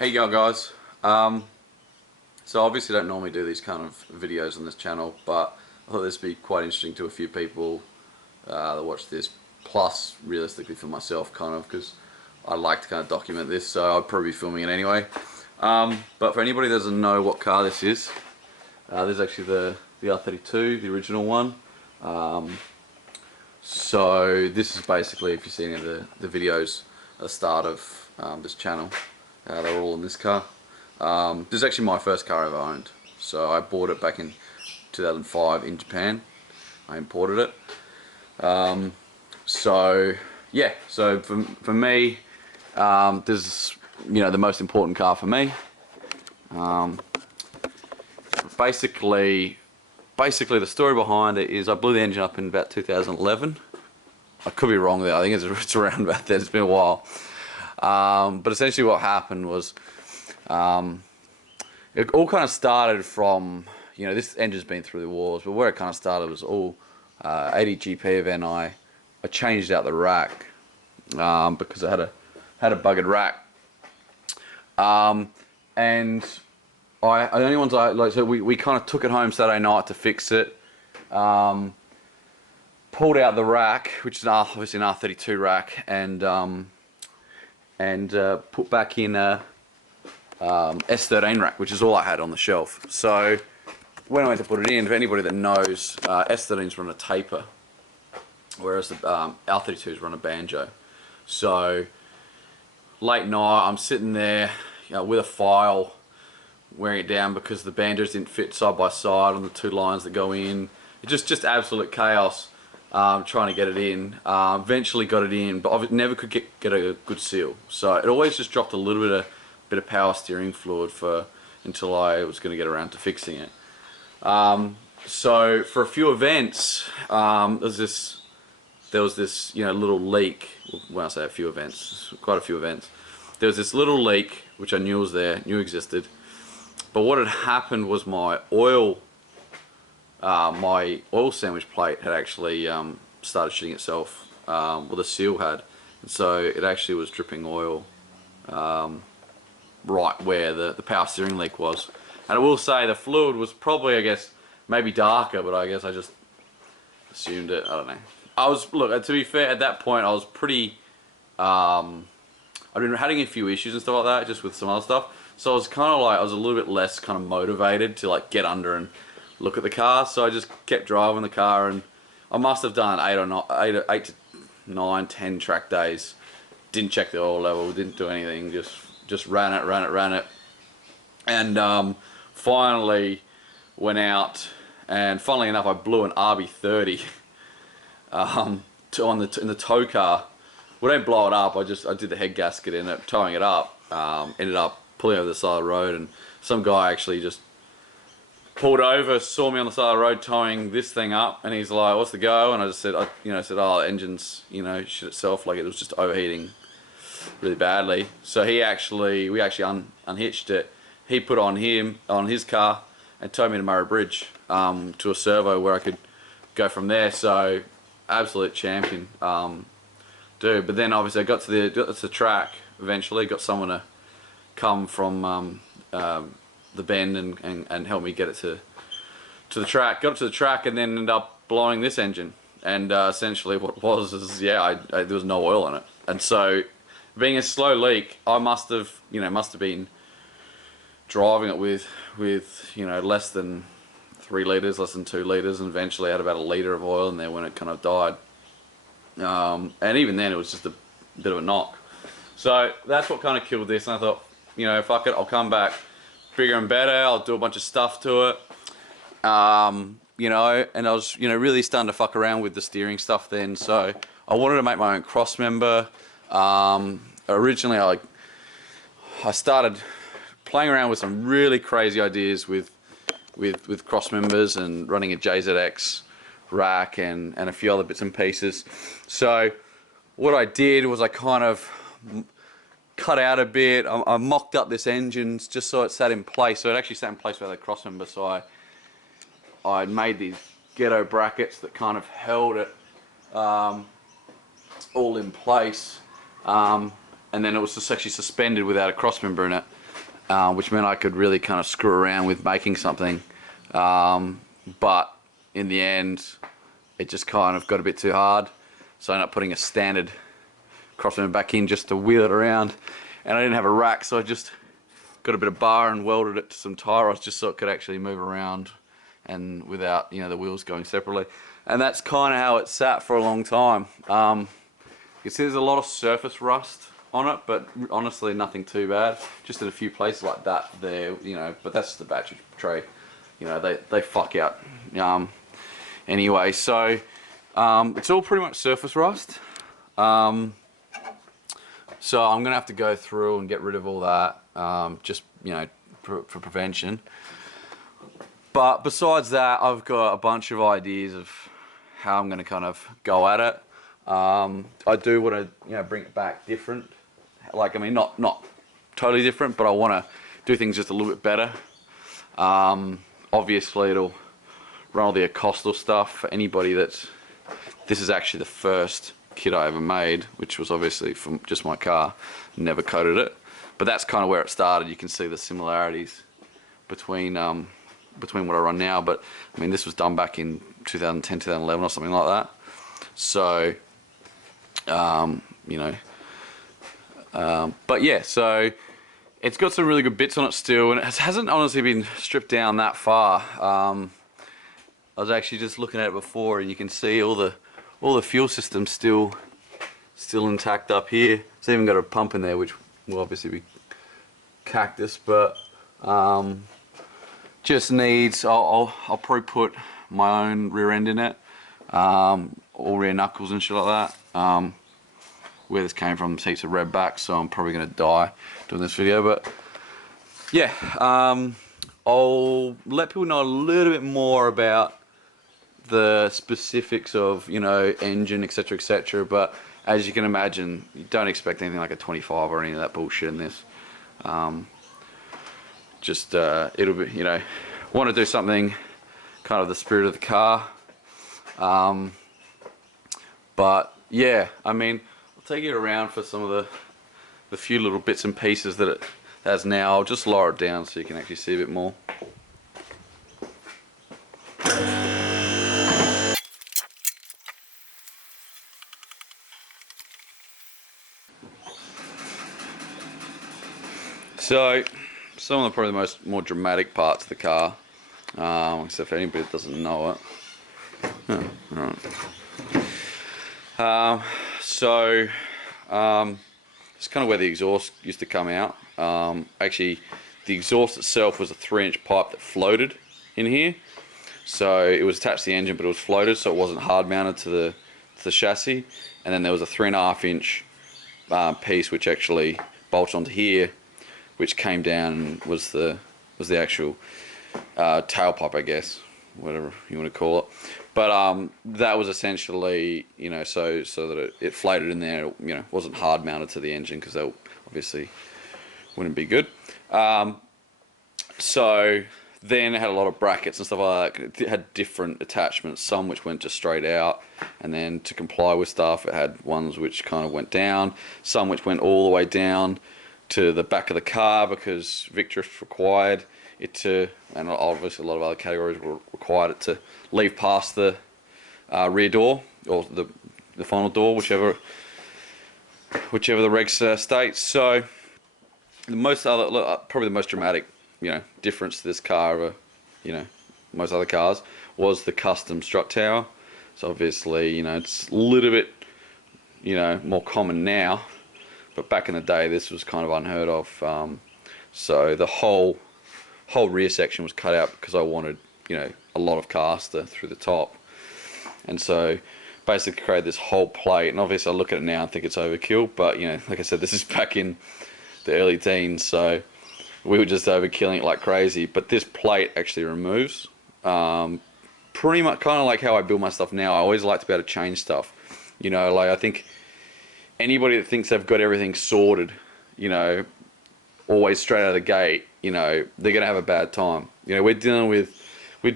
How you going, guys? So obviously don't normally do these kind of videos on this channel, but I thought this would be quite interesting to a few people that watch this, plus realistically for myself, kind of, because I like to kind of document this, so I'll probably be filming it anyway. But for anybody that doesn't know what car this is, this is actually the R32, the original one. So this is basically, if you see any of the videos at the start of this channel, they're all in this car. This is actually my first car I ever owned. So I bought it back in 2005 in Japan. I imported it. So yeah, so for me, this is, you know, the most important car for me. Basically the story behind it is I blew the engine up in about 2011. I could be wrong there. I think it's around about then. It's been a while. But essentially what happened was, it all kind of started from, you know, this engine's been through the wars, but where it kind of started was all 80 GP event. I changed out the rack because I had a buggered rack, and the only ones I like. So we kind of took it home Saturday night to fix it. Pulled out the rack, which is obviously an R32 rack, and put back in a S13 rack, which is all I had on the shelf. So when I went to put it in, for anybody that knows, S13s run a taper, whereas the R32s run a banjo. So late night, I'm sitting there, you know, with a file, wearing it down because the banjos didn't fit side by side on the two lines that go in. It's just absolute chaos. Trying to get it in. Eventually got it in, but I never could get a good seal. So it always just dropped a little bit of power steering fluid until I was going to get around to fixing it. So for a few events, there was this, you know, little leak. When I say a few events, quite a few events. There was this little leak which I knew was there, knew existed. But what had happened was my oil sandwich plate had actually started shitting itself. Well, the seal had, and so it actually was dripping oil right where the power steering leak was. And I will say the fluid was probably, I guess, maybe darker, but I guess I just assumed it. I don't know. Look, to be fair, at that point I was pretty. I'd been having a few issues and stuff like that, just with some other stuff. So I was kind of like, I was a little bit less kind of motivated to like get under and look at the car. So I just kept driving the car, and I must have done 8 to 9, 10 track days. Didn't check the oil level, didn't do anything, just ran it. And finally went out, and funnily enough, I blew an RB30 in the tow car. Well, I didn't blow it up. I did the head gasket in it, towing it up. Ended up pulling over the side of the road, and some guy actually just pulled over, saw me on the side of the road towing this thing up, and he's like, "What's the go?" And I just said, oh, the engine's, you know, shit itself, like it was just overheating really badly. So we actually unhitched it. He put on his car and towed me to Murray Bridge to a servo where I could go from there. So absolute champion, dude. But then obviously I got to the track eventually. Got someone to come from the bend and help me get it to the track. Got it to the track, and then ended up blowing this engine. And essentially what it was is, yeah, there was no oil in it. And so, being a slow leak, I must have been driving it with you know, less than 3 litres, less than 2 litres, and eventually had about a litre of oil in there when it kind of died. And even then it was just a bit of a knock. So that's what kind of killed this, and I thought, you know, fuck it, I'll come back bigger and better. I'll do a bunch of stuff to it. You know, and I was, you know, really starting to fuck around with the steering stuff then. So I wanted to make my own cross member. Originally I started playing around with some really crazy ideas with cross members and running a JZX rack and a few other bits and pieces. So what I did was I kind of cut out a bit. I mocked up this engine just so it sat in place. So it actually sat in place without the cross member. So I made these ghetto brackets that kind of held it all in place. And then it was just actually suspended without a cross member in it. which meant I could really kind of screw around with making something. But in the end, it just kind of got a bit too hard. So I ended up putting a standard crossmember back in just to wheel it around. And I didn't have a rack, so I just got a bit of bar and welded it to some tie rods just so it could actually move around and without, you know, the wheels going separately. And that's kind of how it sat for a long time. You can see there's a lot of surface rust on it, but honestly nothing too bad. Just in a few places like that there, you know, but that's the battery tray. You know, they fuck out. Anyway, so it's all pretty much surface rust. So I'm gonna have to go through and get rid of all that, just, you know, for prevention. But besides that, I've got a bunch of ideas of how I'm gonna kind of go at it. I do want to, you know, bring it back different. Like, I mean, not totally different, but I want to do things just a little bit better. Obviously, it'll run all the Acoustal stuff for anybody that's. This is actually the first kit I ever made, which was obviously from just my car. Never coated it, but that's kind of where it started. You can see the similarities between what I run now. But I mean, this was done back in 2010, 2011 or something like that. So, you know, but yeah, so it's got some really good bits on it still, and it hasn't honestly been stripped down that far. I was actually just looking at it before, and you can see all the fuel systems still intact up here. It's even got a pump in there, which will obviously be cactus, but just needs. I'll probably put my own rear end in it, all rear knuckles and shit like that. Where this came from, heaps of red back, so I'm probably gonna die doing this video. But yeah, I'll let people know a little bit more about the specifics of, you know, engine, etc, etc. But as you can imagine, you don't expect anything like a 25 or any of that bullshit in this. Just it'll be, you know, want to do something kind of the spirit of the car. But yeah, I mean, I'll take it around for some of the few little bits and pieces that it has now. I'll just lower it down so you can actually see a bit more. So, some of probably the more dramatic parts of the car, except for anybody that doesn't know it. Oh, right. It's kind of where the exhaust used to come out. Actually, the exhaust itself was a 3-inch pipe that floated in here. So it was attached to the engine, but it was floated, so it wasn't hard mounted to the chassis. And then there was a 3.5-inch piece which actually bolts onto here, which came down and was the actual tailpipe, I guess, whatever you want to call it. But that was essentially, you know, so that it floated in there. You know, wasn't hard mounted to the engine because that obviously wouldn't be good. So then it had a lot of brackets and stuff like that. It had different attachments, some which went just straight out, and then to comply with stuff, it had ones which kind of went down, some which went all the way down to the back of the car because Victor required it to, and obviously a lot of other categories required it to leave past the rear door or the final door, whichever the regs states. So the most other, probably the most dramatic, you know, difference to this car over, you know, most other cars was the custom strut tower. So obviously, you know, it's a little bit, you know, more common now. But back in the day, this was kind of unheard of. So the whole rear section was cut out because I wanted, you know, a lot of caster through the top. And so basically created this whole plate. And obviously I look at it now and think it's overkill. But, you know, like I said, this is back in the early teens. So we were just overkilling it like crazy. But this plate actually removes. Pretty much kind of like how I build my stuff now. I always like to be able to change stuff. You know, like I think anybody that thinks they've got everything sorted, you know, always straight out of the gate, you know, they're going to have a bad time. You know, we're dealing with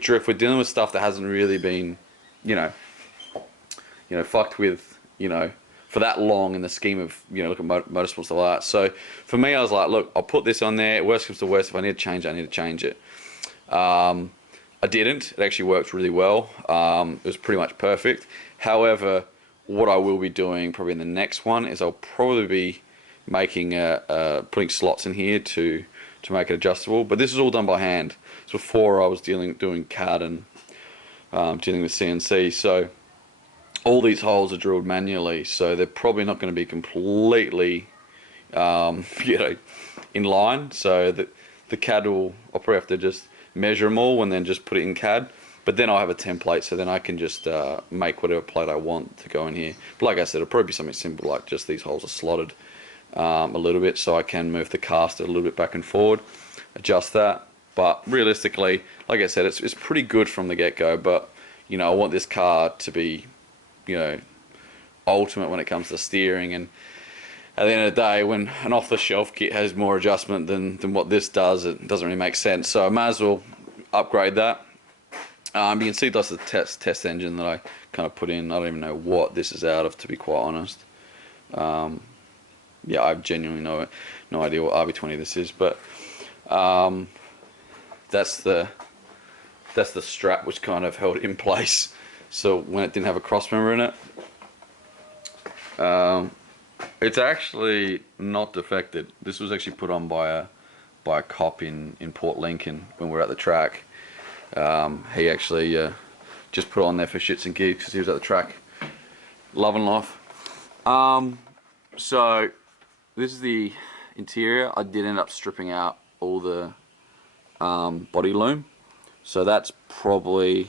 drift, we're dealing with stuff that hasn't really been, you know, fucked with, you know, for that long in the scheme of, you know, look at motorsports stuff like that. So for me, I was like, look, I'll put this on there. Worst comes to worst, if I need to change it, I need to change it. I didn't. It actually worked really well. It was pretty much perfect. However, what I will be doing probably in the next one is I'll probably be making putting slots in here to make it adjustable. But this is all done by hand. So before I was doing CAD and dealing with CNC. So all these holes are drilled manually. So they're probably not going to be completely, you know, in line. So the CAD I'll probably have to just measure them all and then just put it in CAD. But then I'll have a template, so then I can just make whatever plate I want to go in here. But like I said, it'll probably be something simple, like just these holes are slotted a little bit, so I can move the caster a little bit back and forward, adjust that. But realistically, like I said, it's pretty good from the get-go. But you know, I want this car to be, you know, ultimate when it comes to steering. And at the end of the day, when an off-the-shelf kit has more adjustment than what this does, it doesn't really make sense. So I might as well upgrade that. You can see that's the test engine that I kind of put in. I don't even know what this is out of, to be quite honest. Yeah, I genuinely no idea what RB20 this is, but that's the strap which kind of held it in place. So when it didn't have a cross member in it, it's actually not defected. This was actually put on by a cop in Port Lincoln when we were at the track. He actually just put it on there for shits and gigs because he was at the track loving life. So this is the interior. I did end up stripping out all the body loom, so that's probably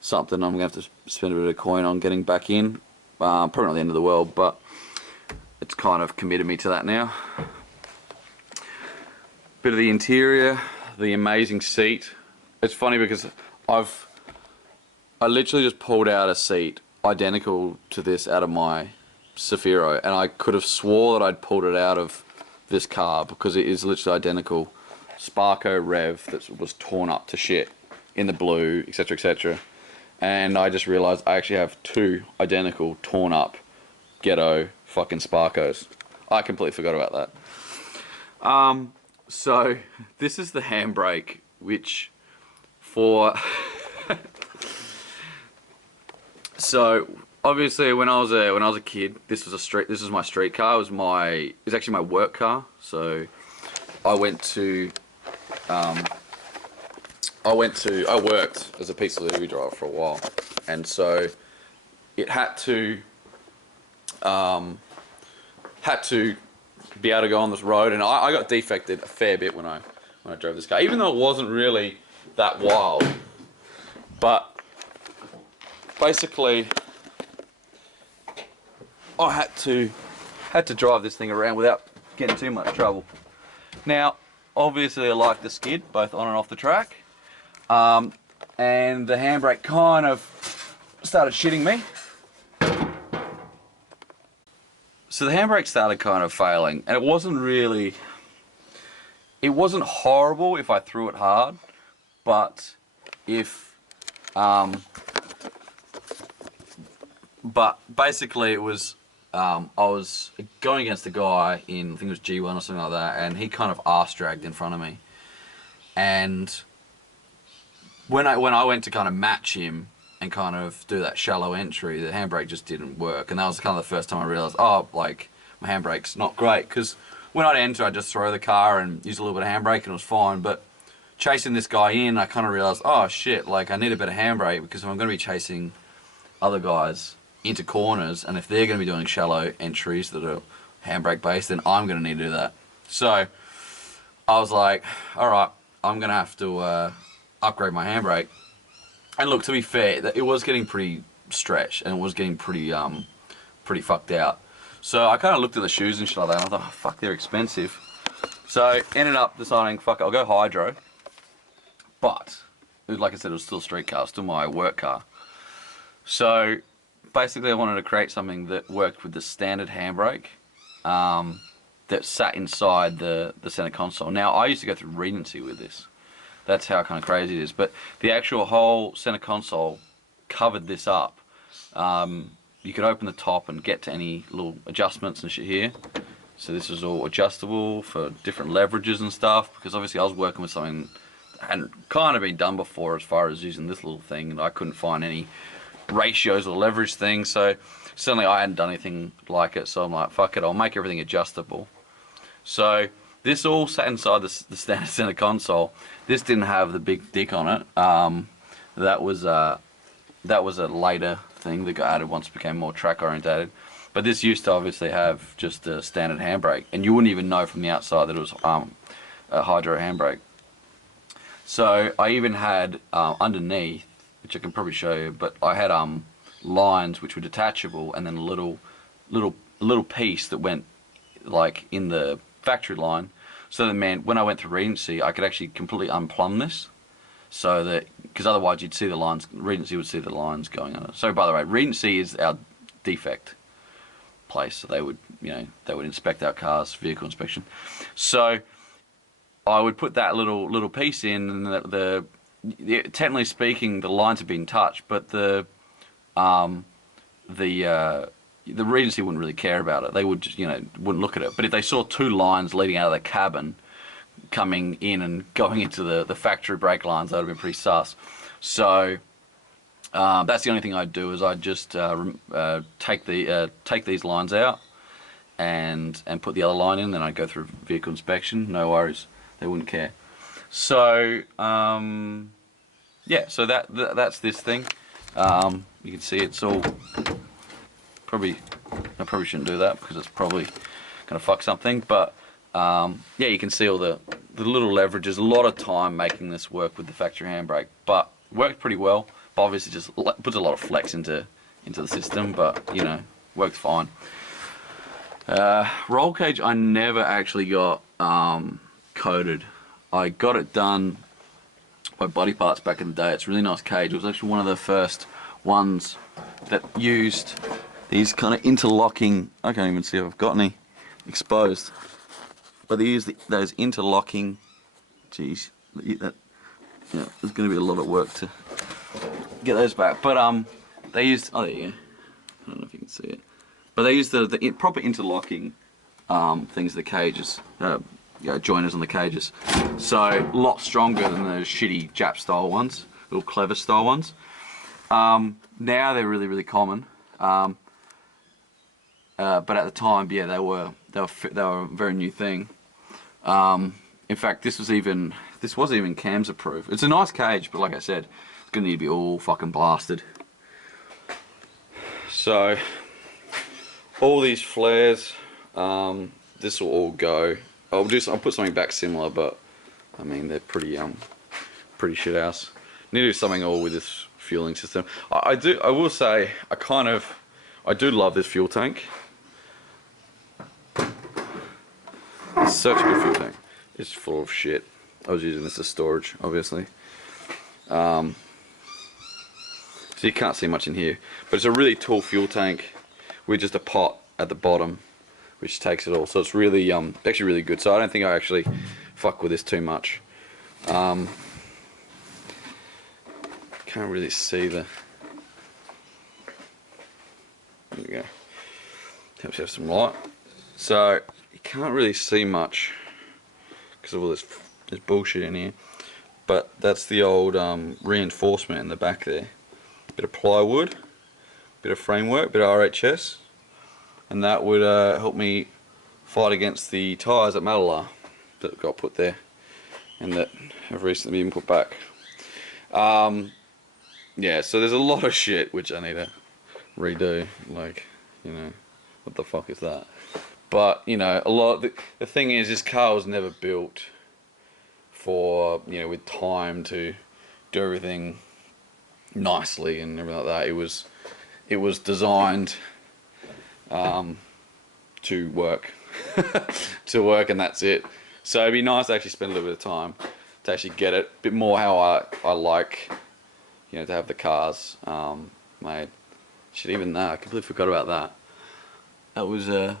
something I'm gonna have to spend a bit of coin on getting back in. Probably not the end of the world, but it's kind of committed me to that now. Bit of the interior, the amazing seat. It's funny because I literally just pulled out a seat identical to this out of my Safiro, and I could have swore that I'd pulled it out of this car because it is literally identical. Sparco Rev that was torn up to shit in the blue, etc, etc. And I just realised I actually have two identical torn up ghetto fucking Sparcos. I completely forgot about that. So this is the handbrake, which for so obviously when I was a kid, this was my street car. It was actually my work car. So I worked as a piece of delivery driver for a while, and so it had to be able to go on this road, and I got defected a fair bit when I drove this car, even though it wasn't really that wild. But basically I had to drive this thing around without getting too much trouble. Now obviously I like the skid both on and off the track, and the handbrake kind of started shitting me. So the handbrake started kind of failing, and it wasn't horrible if I threw it hard, but but basically it was, I was going against a guy in, I think it was G1 or something like that, and he kind of arse dragged in front of me, and when I went to kind of match him and kind of do that shallow entry, the handbrake just didn't work. And that was kind of the first time I realised, oh, like, my handbrake's not great. Because when I'd enter, I'd just throw the car and use a little bit of handbrake and it was fine. But chasing this guy in, I kind of realised, oh shit, like, I need a better handbrake, because if I'm going to be chasing other guys into corners, and if they're going to be doing shallow entries that are handbrake based, then I'm going to need to do that. So I was like, alright, I'm going to have to upgrade my handbrake. And look, to be fair, it was getting pretty stretched, and it was getting pretty fucked out. So I kind of looked at the shoes and shit like that, and I thought, oh, fuck, they're expensive. So ended up deciding, fuck it, I'll go hydro. But, like I said, it was still a street car, still my work car. So basically I wanted to create something that worked with the standard handbrake, that sat inside the center console. Now, I used to go through Regency with this. That's how kind of crazy it is. But the actual whole center console covered this up. you could open the top and get to any little adjustments and shit here. So this is all adjustable for different leverages and stuff, because obviously I was working with something that hadn't kind of been done before as far as using this little thing, and I couldn't find any ratios or leverage things, so certainly I hadn't done anything like it, so I'm like, fuck it, I'll make everything adjustable. So this all sat inside the standard center console. This didn't have the big dick on it. That was a later thing that got added once it became more track orientated. But this used to obviously have just a standard handbrake, and you wouldn't even know from the outside that it was a hydro handbrake. So I even had underneath, which I can probably show you, but I had lines which were detachable, and then a little piece that went like in the factory line. So that meant when I went to Regency, I could actually completely unplumb this, so that, because otherwise you'd see the lines, Regency would see the lines going on it. So by the way, Regency is our defect place, so they would, you know, they would inspect our cars, vehicle inspection. So I would put that little piece in, and technically speaking, the lines have been touched, but the Regency wouldn't really care about it. They would just, you know, wouldn't look at it. But if they saw two lines leading out of the cabin, coming in and going into the factory brake lines, that would have been pretty sus. So that's the only thing I'd do, is I'd just take these lines out and put the other line in. Then I'd go through vehicle inspection. No worries, they wouldn't care. So yeah, so that's this thing. You can see it's all I probably shouldn't do that because it's probably gonna fuck something. But yeah, you can see all the little leverages. A lot of time making this work with the factory handbrake, but worked pretty well. Obviously just puts a lot of flex into the system, but you know, worked fine. Roll cage I never actually got coated. I got it done by Buddy Parts back in the day. It's a really nice cage. It was actually one of the first ones that used these kind of interlocking, I can't even see if I've got any exposed, but they use those interlocking, geez, that, yeah, there's going to be a lot of work to get those back. But they used, oh there you go, I don't know if you can see it, but they used the proper interlocking things, the cages, you know, joiners on the cages, so a lot stronger than those shitty Jap style ones, little clever style ones. Now they're really common, but at the time, yeah, they were a very new thing. In fact, this was even CAMS approved. It's a nice cage, but like I said, it's gonna need to be all fucking blasted. So all these flares, this will all go. I'll put something back similar, but I mean they're pretty shit house. Need to do something all with this fueling system. I will say I do love this fuel tank. It's such a good fuel tank. It's full of shit. I was using this as storage, obviously. So you can't see much in here, but it's a really tall fuel tank with just a pot at the bottom, which takes it all. So it's really, actually really good. So I don't think I actually fuck with this too much. Can't really see the. There we go. Helps have some light. So you can't really see much because of all this bullshit in here. But that's the old reinforcement in the back there. Bit of plywood, bit of framework, bit of RHS, and that would help me fight against the tyres at Matalar that got put there and that have recently been put back. Yeah, so there's a lot of shit which I need to redo, like, you know, what the fuck is that? But, you know, the thing is, this car was never built for, you know, with time to do everything nicely and everything like that. It was designed to work and that's it. So it'd be nice to actually spend a little bit of time to actually get it a bit more how I like, you know, to have the cars made. Shit, even that, I completely forgot about that. That was a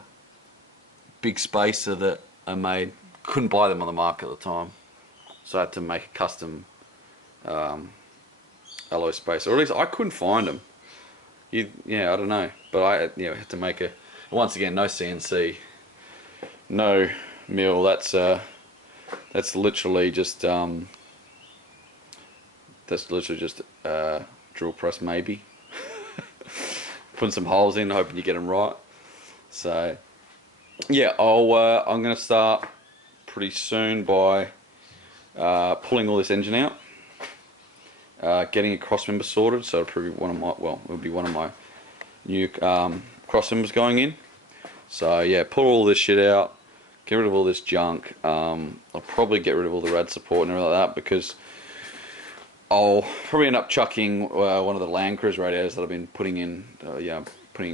big spacer that I made. Couldn't buy them on the market at the time, so I had to make a custom alloy spacer, or at least I couldn't find them. yeah, I don't know, but I had to make a, once again, no CNC, no mill. That's literally just drill press maybe. Putting some holes in, hoping you get them right. So yeah, I'm gonna start pretty soon by pulling all this engine out, getting a cross member sorted. So it'll probably be one of my new cross members going in. So yeah, pull all this shit out, get rid of all this junk. I'll probably get rid of all the rad support and everything like that, because I'll probably end up chucking one of the Land Cruiser radiators that I've been putting in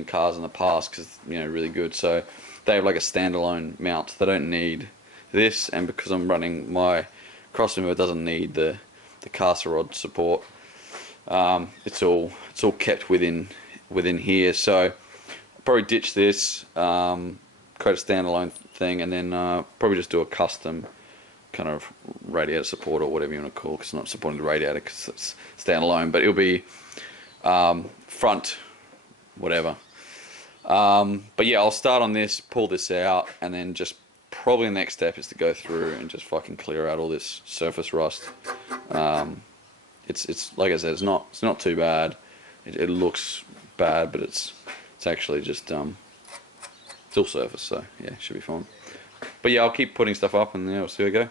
cars in the past, because really good. So they have like a standalone mount. They don't need this, and because I'm running my crossover, it doesn't need the caster rod support. It's all kept within here. So I'll probably ditch this, create a standalone thing, and then probably just do a custom kind of radiator support, or whatever you want to call it, because it's not supporting the radiator because it's standalone, but it'll be front whatever. But yeah, I'll start on this, pull this out, and then just probably the next step is to go through and just fucking clear out all this surface rust. It's like I said, it's not too bad. It looks bad, but it's actually just still surface, so yeah, should be fine. But yeah, I'll keep putting stuff up, and yeah, we'll see how we go.